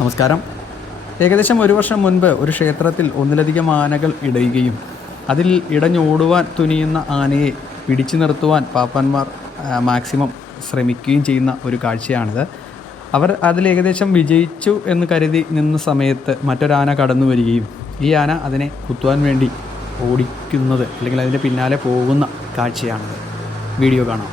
നമസ്കാരം. ഏകദേശം ഒരു വർഷം മുൻപ് ഒരു ക്ഷേത്രത്തിൽ ഒന്നിലധികം ആനകൾ ഇടയുകയും അതിൽ ഇടഞ്ഞോടുവാൻ തുനിയുന്ന ആനയെ പിടിച്ചു നിർത്തുവാൻ പാപ്പാന്മാർ മാക്സിമം ശ്രമിക്കുകയും ചെയ്യുന്ന ഒരു കാഴ്ചയാണിത്. അവർ അതിൽ ഏകദേശം വിജയിച്ചു എന്ന് കരുതി നിന്ന സമയത്ത് മറ്റൊരാന കടന്നു വരികയും ഈ ആന അതിനെ കുത്തുവാൻ വേണ്ടി ഓടിക്കുന്നത് അല്ലെങ്കിൽ അതിൻ്റെ പിന്നാലെ പോകുന്ന കാഴ്ചയാണിത്. വീഡിയോ കാണാം.